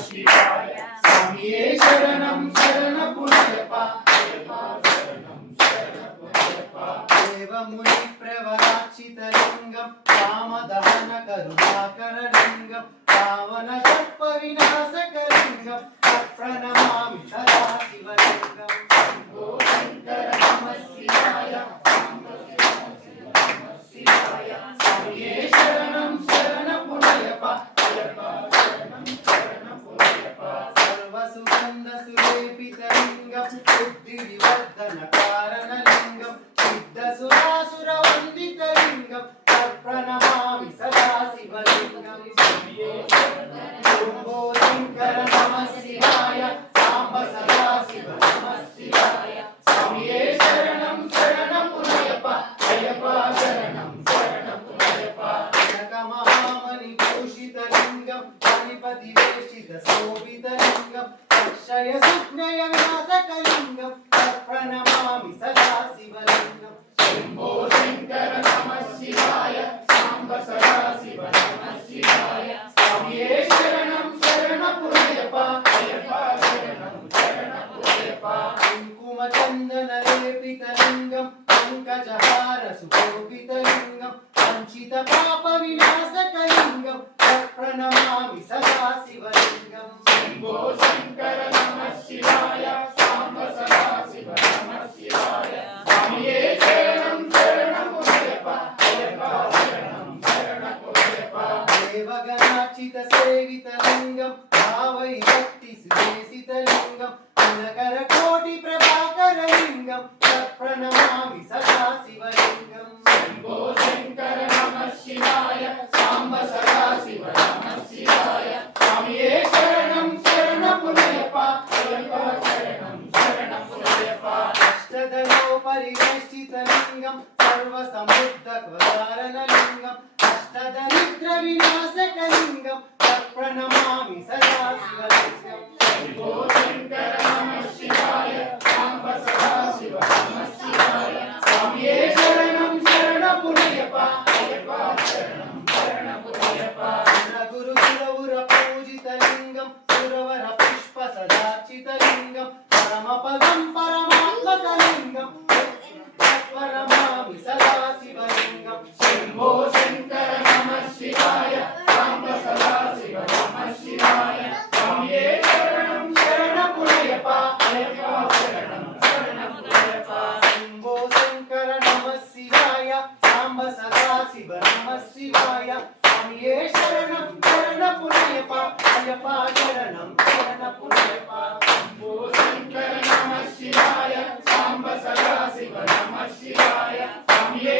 శివాయ స్వామియే శరణం శరణపుణ్యప దేవముని ప్రవరాచితలింగం కామదహన కరుణాకరలింగం పావన కల్ప వినాశకలింగం ప్రణమామి సదా శివలింగం శంభో శంకర నమః శివాయ స్వామియే శరణం శరణపుణ్యప సర్వసుగంధ సులేపితలింగం బుద్ధి వివర్ధన కారణలింగం సిద్ధసురాసుర వందితలింగం ప్రణమామి సదా శివలింగం శంభో శంకర నమః శివాయ సాంబ సదా శివ నమః శివాయ స్వామియే శరణం శరణపుణ్యప అయ్యప్ప శరణం శరణపుణ్యప మహామణి భూషితలింగం గణపతి వేషిత శోభితలింగం అక్షయ సుజ్ఞయ వినాశకలింగం ప్రణమామి సదా శివలింగం శంభో శంకర నమః శివాయ సాంబ సదా శివ నమః శివాయ స్వామియే శరణం శరణపుణ్యప అయ్యప్ప శరణం శరణపుణ్యప కుంకుమ చందన లేపితలింగం పంకజహార సుశోభితలింగం వంచిత పాప వినాశకలింగం ప్రణమామి సదా శివలింగం శంభో శంకర నమః శివాయ సాంబ సదా శివ నమః శివాయ స్వామియే శరణం శరణపుణ్యప అయ్యప్ప శరణం శరణపుణ్యప దేవగణార్చిత సేవితలింగం భావై భక్తి సుదేశితలింగం దినకర కోటి ప్రభాకరలింగం ప్రణమామి సదా శివలింగం శంభో శంకర నమః శివాయ సాంబ సదా శివ నమః శివాయ స్వామియే శరణం శరణపుణ్యప అయ్యప్ప శరణం శరణపుణ్యప అష్టదలో పరివేష్టితలింగం సర్వసముద్ధ క్వదారణలింగం అష్టదరిద్ర వినాశకలింగం ప్రణమామి సదా శివలింగం శంభో శంకర నమః శివాయ సాంబ సదా శివ నమః శివాయ స్వామియే శరణం శరణపుణ్యప అయ్యప్ప శరణం శరణపుణ్యప గురు సురవుర పూజితలింగం సురవర పుష్ప సదార్చితలింగం పరమపదం పరమాత్మకలింగం ప్రణమామి సదా శివలింగం శంభో శంకర నమః శివాయ సాంబ సదా శివ నమః శివాయ స్వామియే శరణం శరణపుణ్యప అయ్యప్ప శరణం శరణపుణ్యప శంభో శంకర నమః శివాయ సాంబ సదా శివ నమః శివాయ స్వామియే శరణం శరణపుణ్యప అయ్యప్ప శరణం శరణపుణ్యప శంభో శంకర నమః శివాయ సాంబ సదా శివ నమః శివాయ స్వామియే